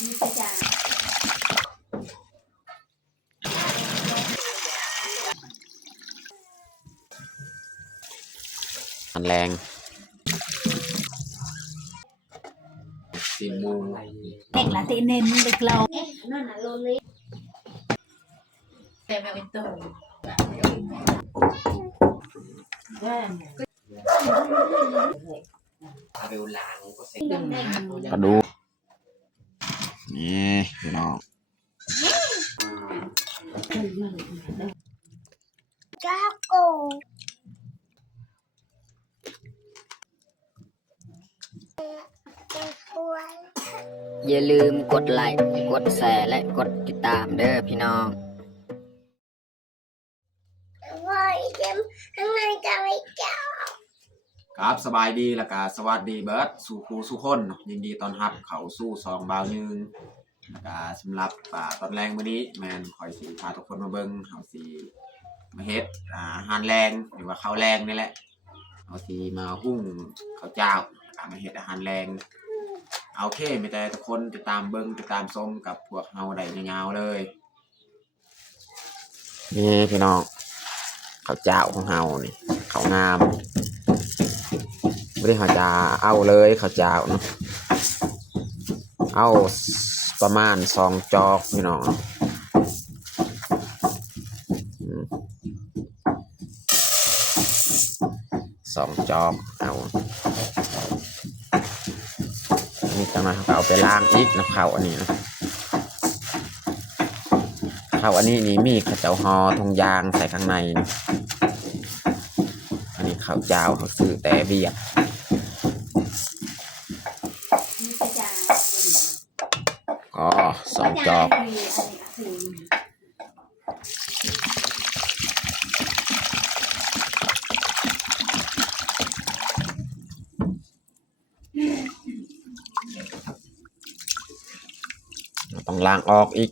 มันแรงตีมูเด็กละตีเน้นเด็กเรานั่นน่ะโลเล็กแต่ไม่เป็นตัวเร็วหลังก็เสร็จกระดูกนี่พี่น้องจ้าโกอย่าลืมกดไลค์กดแชร์และกดติดตามเด้อพี่น้องว่าเต็มข้างในจะไม่เจ้าครับสบายดีแล้วก็สวัสดีเบิร์ดสู่ครูสู่คนยินดีตอนรับเขาสู้ซองบาวนึงแล้วก็สำหรับตอนแรงมื้อนี้แมนคอยสีพาทุกคนมาเบิ่งเขาสีมาเฮ็ดอาหารแรงหรือว่าข้าวแรงนี่แหละเขาสีมาหุ้งข้าวเจ้ามาเฮ็ดอาหารแรงโอเคไม่แต่ทุกคนติดตามเบิ่งติดตามชมกับพวกเฮาได้ยาวๆเลยนี่พี่น้องข้าวเจ้าของเฮานี่ข้าวงามไม่ได้ข้าวจะเอาเลยข้าวเจ้าเนาะเอาประมาณ2 จอกพี่น้อง2 จอกเอานี่จังนะเอาไปล้างอีกนะข้าวอันนี้นะข้าวอันนี้นี่มีข้าวเจ้าฮอทงยางใส่ข้างในอันนี้ข้าวเจ้าเขาซื้อแต่เบียร์อ๋อ2 จอกต้องล้างออกอีก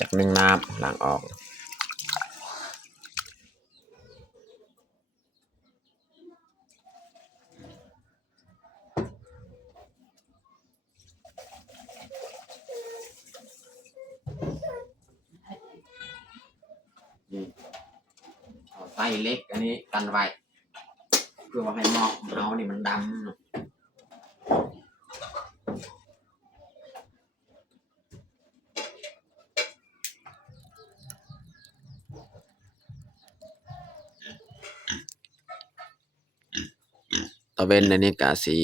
จาก1 น้ำล้างออกไส้เล็กอันนี้กันไว้เพื่อว่าให้หม้อของเรานี่มันดำตะเวนอันนี้ก็สิ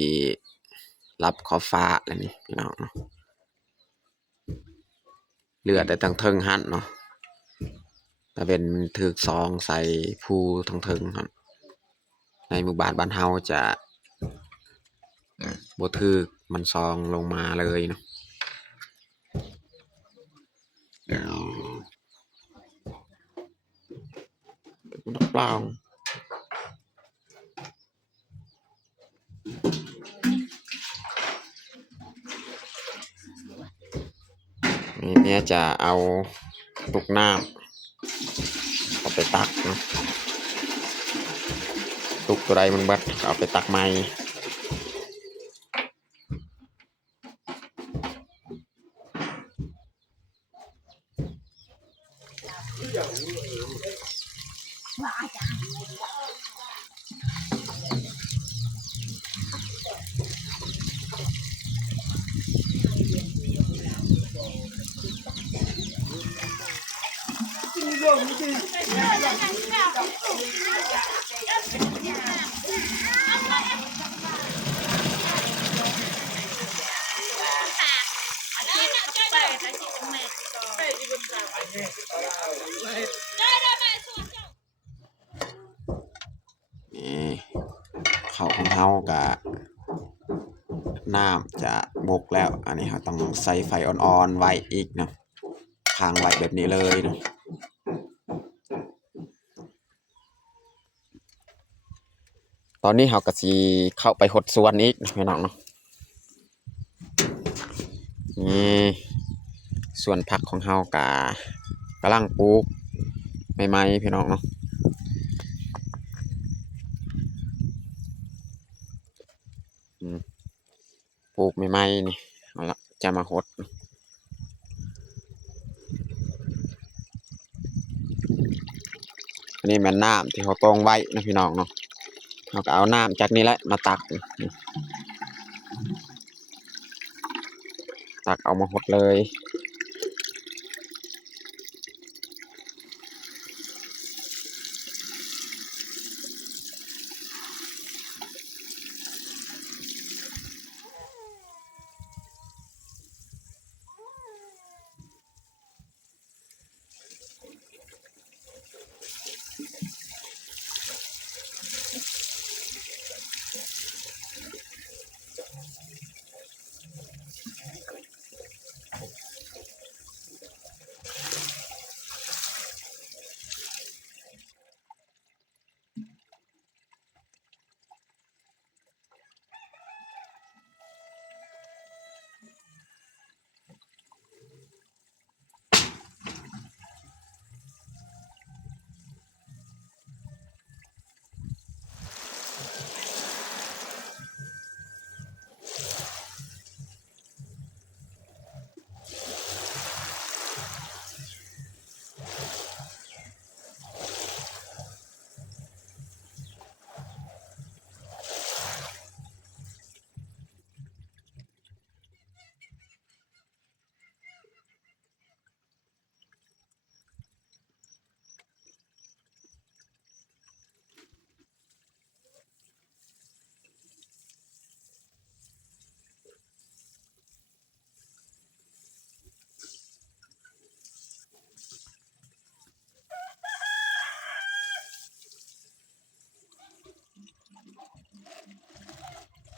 รับขอบฟ้าแล้วนี่พี่น้องเลือดได้ทั้งเทิงหันเนาะตะเวนถือซองใส่ผู้ทั้งเทิงครับในหมู่บ้านบ้านเฮาจะบ่ถือมันซองลงมาเลยเนาะมันเปล่านี่เนี่ยจะเอาตุกน้ำเอาไปตักเนาะตุกตัวใดมันบัดเอาไปตักใหม่นี่ข้าวของเฮากะน้ำจะบกแล้วอันนี้เราต้องใส่ไฟอ่อนๆไว้อีกเนาะค้างไว้แบบนี้เลยเนาะตอนนี้เราก็สิเข้าไปหดสวนอีกพี่น้องเนาะนี่ส่วนผักของเฮากะกำลังปลูกใหม่ๆพี่น้องเนาะปลูกใหม่ๆนี่เอาละ จะมาหดอันนี้แม่นน้ำที่เขาตองไว้นะพี่น้องเนาะเราก็เอาน้ำจากนี้แหละมาตักเอามาหดเลย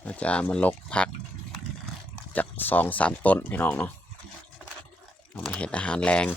เราจะมาลกผักจาก2-3 ต้นพี่น้องเนาะเอามาเฮ็ดอาหารแรง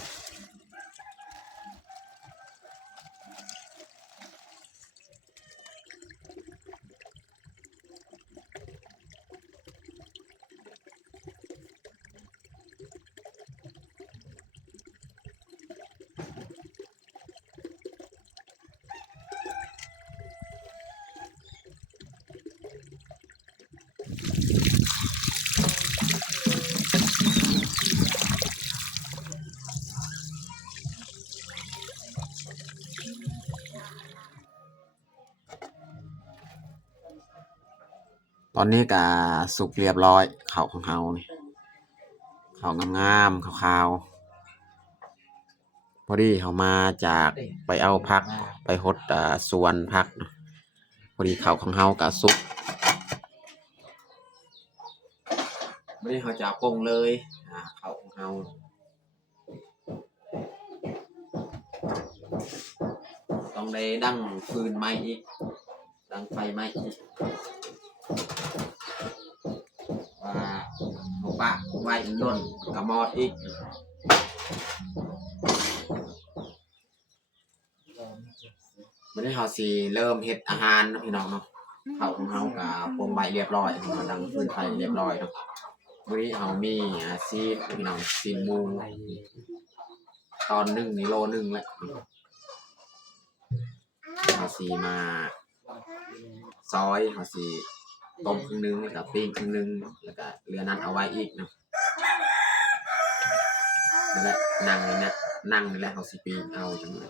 ตอนนี้ก็สุกเรียบร้อยข้าวของเฮานี่ข้าวงามๆขาวๆพอดีเขามาจากไปเอาผักไปหดสวนผักเนาะพอดีข้าวของเฮาก็สุกพอดีเขาจะปรุงเลยข้าวของเฮาต้องได้ดั้งฟืนไม้อีกดั้งไฟไม้อีกว่าเอาปะไว้ล้นกระมอดอีกวันนี้เขาสิเริ่มเฮ็ดอาหารพี่น้องเนาะข้าวของเฮาก็ปรุงไว้เรียบร้อยดั้งฟืนไฟเรียบร้อยเนาะวันนี้เขามีซีนพี่น้องซีนหมูตอน1นี่โลนึงแหละเขาสิมาซอยเขาสิต้มครึ่งนึงแล้วก็ปิ้งครึ่งนึงแล้วก็เหลือนั้นเอาไว้อีกเนาะนั่นแหละนั่งนี่นะนั่งนี่แหละเขาสิปิ้งเอาจังเลย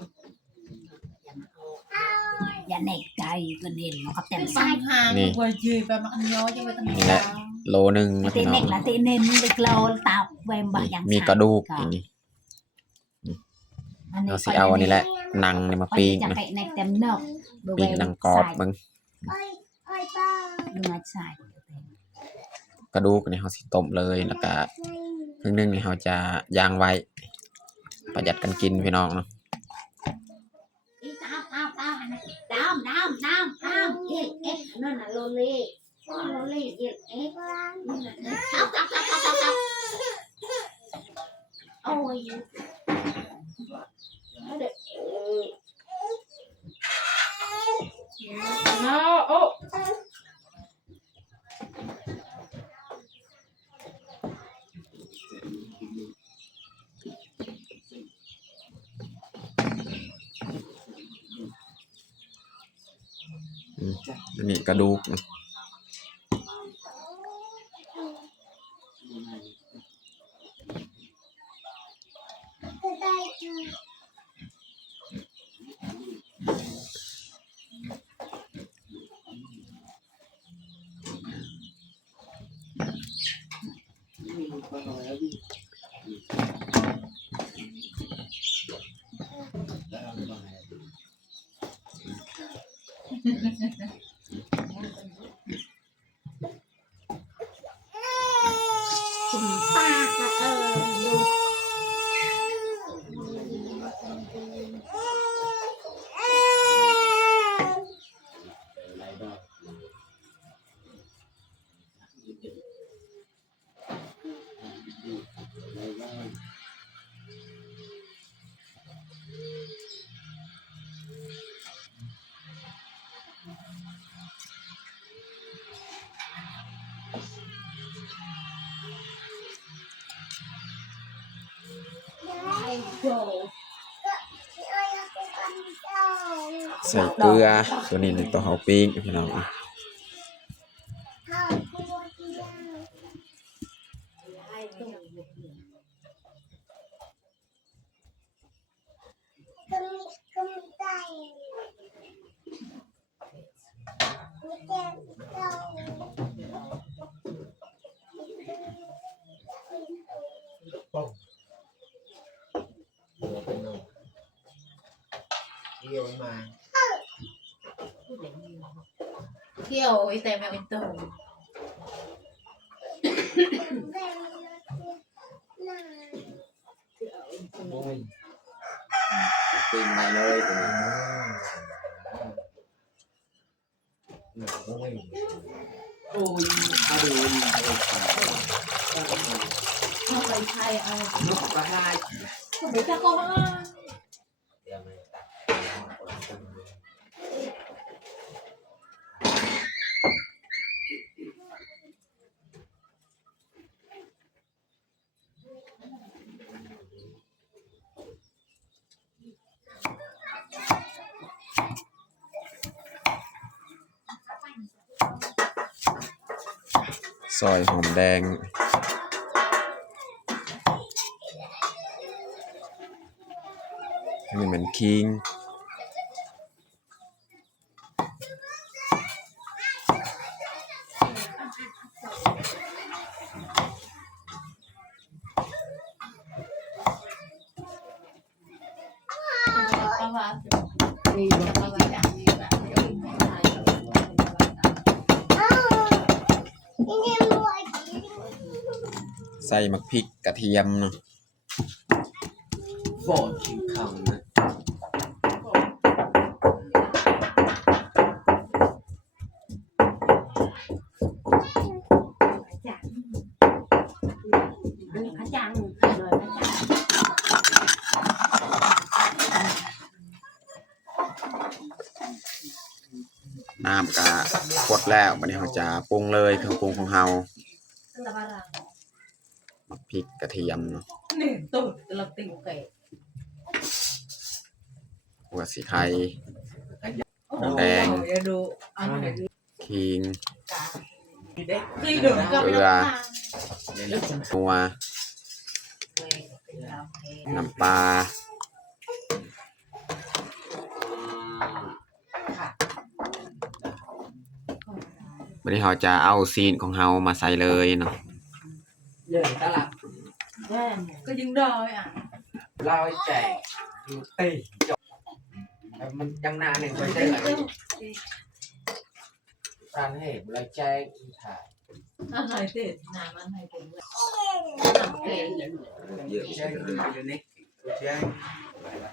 อย่าเน็กใจกันเห็นมันก็เต็ม Cái ใส่ song hàng Nè. của chị và bạn nhớ cho người ta นี่แหละโลนึงนะ ตี พี่น้อ เน็ ง กละตีเน้นเด็กเราตาเวมบะอย่าง มีกระดูกอย่างนี้เราสิเอาอันนี้แหละหนังนี่มาปิ้ง จะ นะ ไก่ในเต็มเนก ปิ้งหนังกรอบเบิ่ง ôi ba ดูมาใส่ กระดูกนี่เขาสิต้มเลยแล้วก็ครึ่งนึงนี่เขาจะย่างไว้ประหยัดกันกินพี่น้องเนาะ đam yên ếch nó là lô lê yên ếch thóc ôi nó ôอันนี้กระดูกนะ คุณป้าก็ดู ใส่เกลือตัวนี้ในตัวเฮาปิ้งพี่น้องเที่ยวไอแต่แมวอินเตอร์ ปิ้งไปเลยตัวนี้ โอ้ยเอาไปไทยเอาไปตะโกน ซอยหอมแดงให้มันเหมือนคิงใส่มักพริกกระเทียมเนาะ ฟอดชิงคังนะ น้ำก็กดแล้วบัดนี้เราจะปรุงเลยเครื่องปรุงของเรามักพริกกระเทียมเนาะ นี่ตุ๊ดเราติ่งเกะ หัวสีไข่น้ำแดง ดูอันไหนดู คิง ที่เดิมก็ เกลือนัวน้ำปลาวันนี้เราจะเอาซีนของเรามาใส่เลยเนาะ เรื่องตลาด ก็ยังดอยอ่ะ เราแจกดูตีจบมันยังนานหนึ่งไปได้เลยการให้เราแจ้งถ่าย อะไรเด็ดน้ำมันให้เป็นน้ำเกลือ เยอะแจ้งอยู่นี่แจ้ง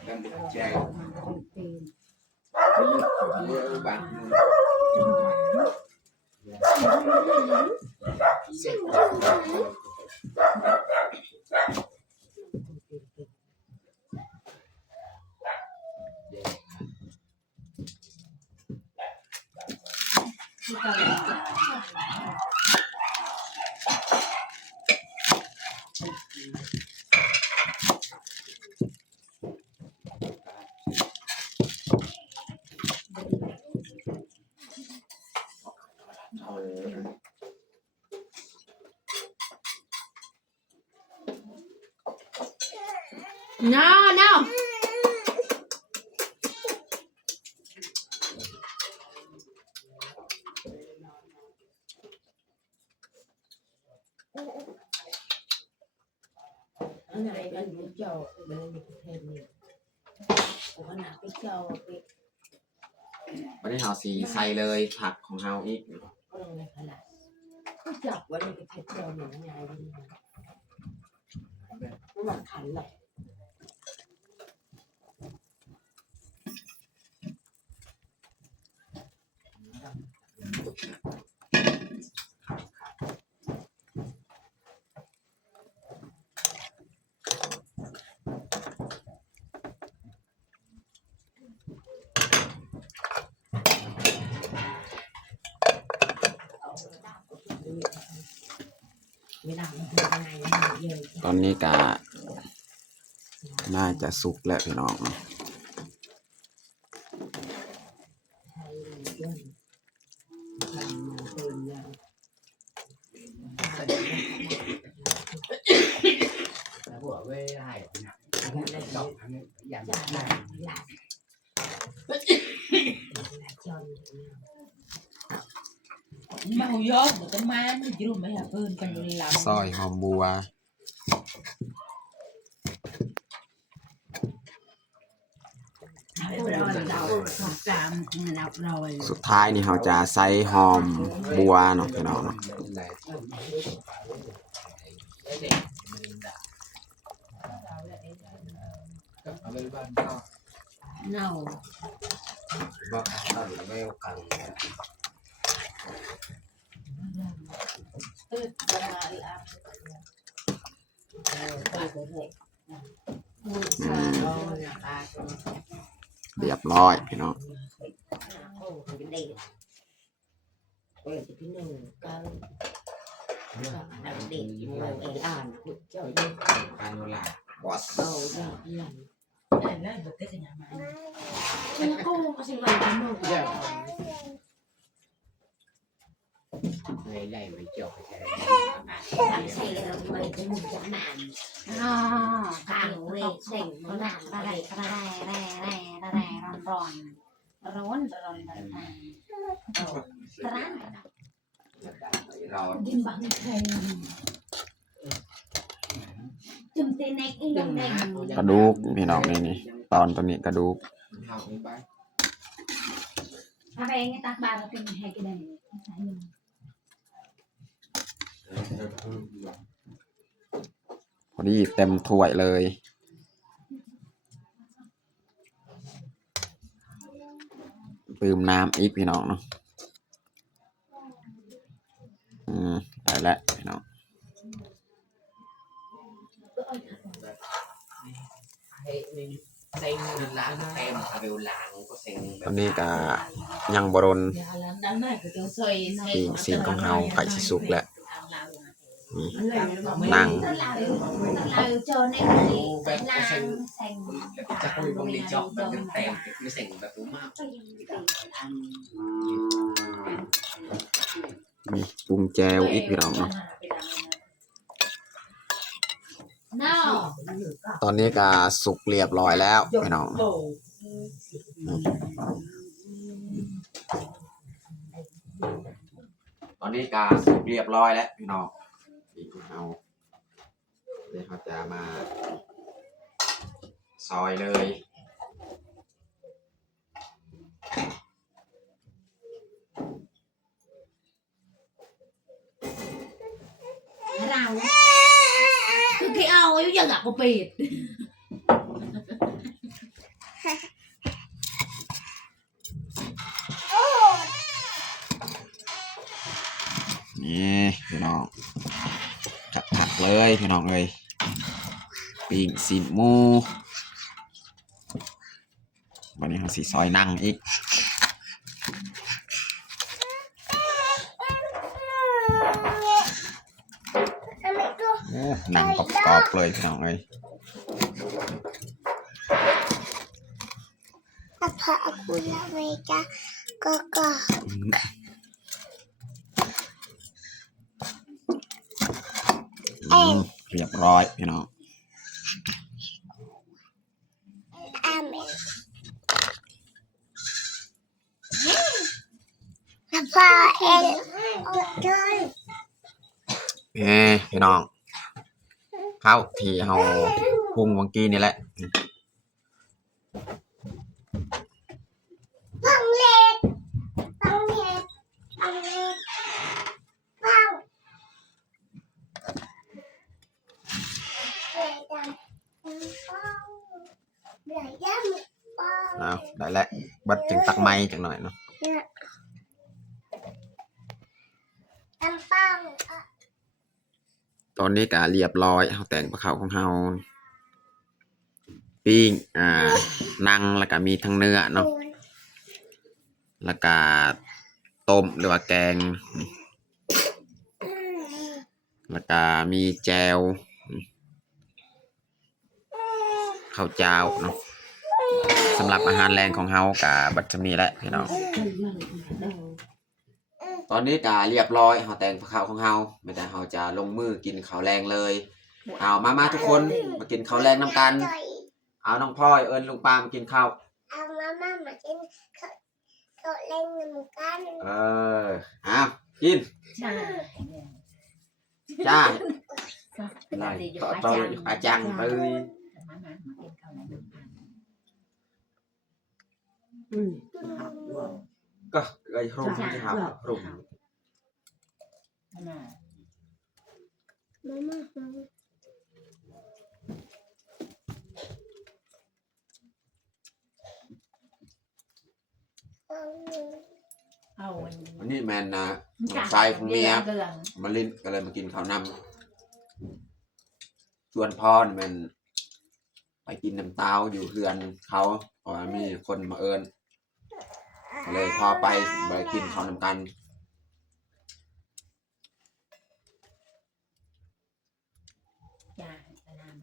กันแจ้งเยอะบ้างเสร็จ No, no. อันไหนกันเจ้าเป็นในประเทศนี้โอ้ขนาดไปเจ้าไป วันนี้เฮาสีใส่เลยผักของเฮาอีก ก็ลงในขนาดก็จับไว้ในประเทศเจ้าหนึ่งไงไม่หวังขันหรอกไม่ได้มันเป็นยังไงเยอะ ตอนนี้ก็น่าจะสุกแล้วพี่น้อง แล้วหัวเว้ยได้นะจบอันนี้อย่างได้ mau vô một cái má nó chứ mấy hạt ơn cần làm ซอยหอมบัว สุดท้ายนี่เราจะใส่หอมบัวเนาะพี่น้องเนาะ nào บอกเราไม่เอากัน เรียบร้อยพี่น้อง การเวลา บอส này nó được cái nhà máy nó cô có gì vậy nó ใหญ่ไม่จบใช่ Xây rồi mày cái mùng chả nản. Càng về đỉnh nó nản ra đây ròn rán เรา kim bằng thầy chùm tên này cái lông này กระดูกพี่น้องนี่ตอนตัวนี้กระดูก เท่านี้ไป à về người ta bà là tình hay cái này พอดีเต็มถ้วยเลยเติมน้ำอีกพี่น้องเนาะได้แล้วพี่น้อง เซ็งหนึ่งล้านเต็มเร็วหลังก็เซ็ง ตอนนี้ก็ยังบรน đám này của tôi xoay ปีกซีนของเฮาไก่สิสุกแล้ว năng năng là cho nên thì làm thành จะคุยลงในจอบแบบเต็มไม่เซ็งแบบรู้มาก มีปรุงแจวอีกพี่น้องเนาะ nào ตอนนี้ก็สุกเรียบร้อยแล้วพี่น้อง ตอนนี้ก็สุกเรียบร้อยแล้วพี่น้องปีกของเฮาเดี๋ยวเราจะมาซอยเลย nào cứ cái ao ấy giờ gặp một bịt นี่พี่น้องจัดผักเลยพี่น้องเลยปีกซีนหมูวันนี้เราสีซอยนั่งอีกนั่งกรอบๆเลยพี่น้องเลย พระคุณอเมริกาก็ เรียบร้อยพี่น้อง อาเมนพระเอ็นโอ้ย พี่น้อง ข้าวที่เฮาปรุงเมื่อกี้นี่แหละ ต้องเล็ดต้องเล็ดต้องเล็ดต้องเล็ดต้องเล็ดต้อง เอาได้แล้วบัดจึงตักไม้จังหน่อยเนาะ อันปัง ตอนนี้ก็เรียบร้อยเฮาแต่งปลาข้าวของเฮาปิ้งนั่งแล้วก็มีทั้งเนื้อเนาะแล้วก็ต้มหรือว่าแกงแล้วก็มีแจวข้าวเจ้าเนาะสำหรับอาหารแรงของเฮากับบัดจะมีแหละพี่น้องตอนนี้ก็เรียบร้อยเฮาแต่งข้าวของเฮาไม่ได้เฮาจะลงมือกินข้าวแรงเลยเอามาทุกคนมากินข้าวแรงน้ำกันเอาน้องพ่อยเอิญลุงปามากินข้าว เอามาม่ามากินเขาเล่นเหมือนกัน เอากิน จ้า จ้า อะไร ต่ออาจังไป มากินข้าวไหนน้ำตาล ก็ไอ้รุ่มที่ครับรุ่ม มา มาม่า เอา อันนี้แมนนะน้องชายของเมียมาลิ้นก็เลยมากินข้าวนำชวนพ่อนี่แมนไปกินน้ำเต้าอยู่เฮือนเขาเพราะว่ามีคนมาเอิญก็เลยพอไปกินข้าวนำกัน จ้าสนาม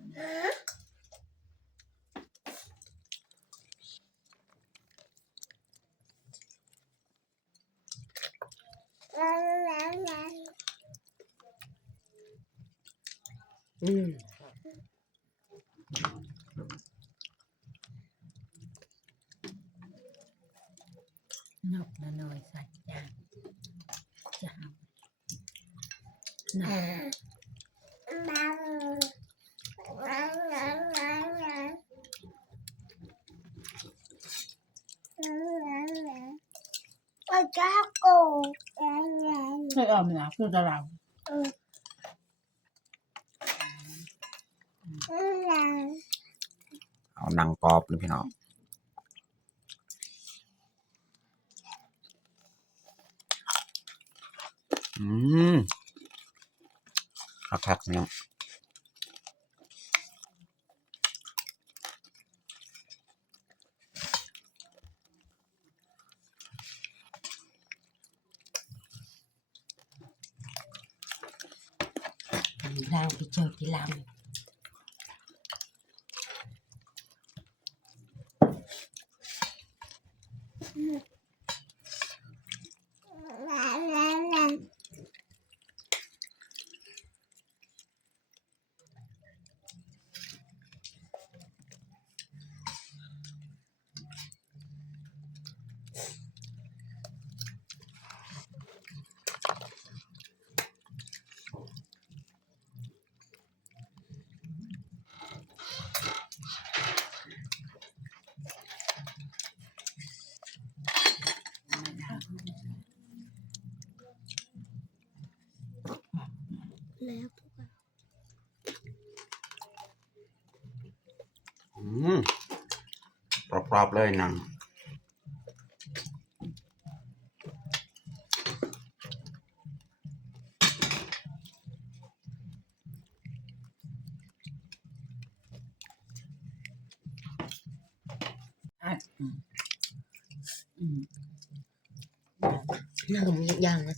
นกน้อยสัตว์จ้าจ้า จ้ากู เคยออมนะคือตาราง เอาหนังกรอบเลยพี่น้องครับพี่น้อง เราไปเจอที่ลำ กรอบๆเลยหนังน่าผมอย่างนะ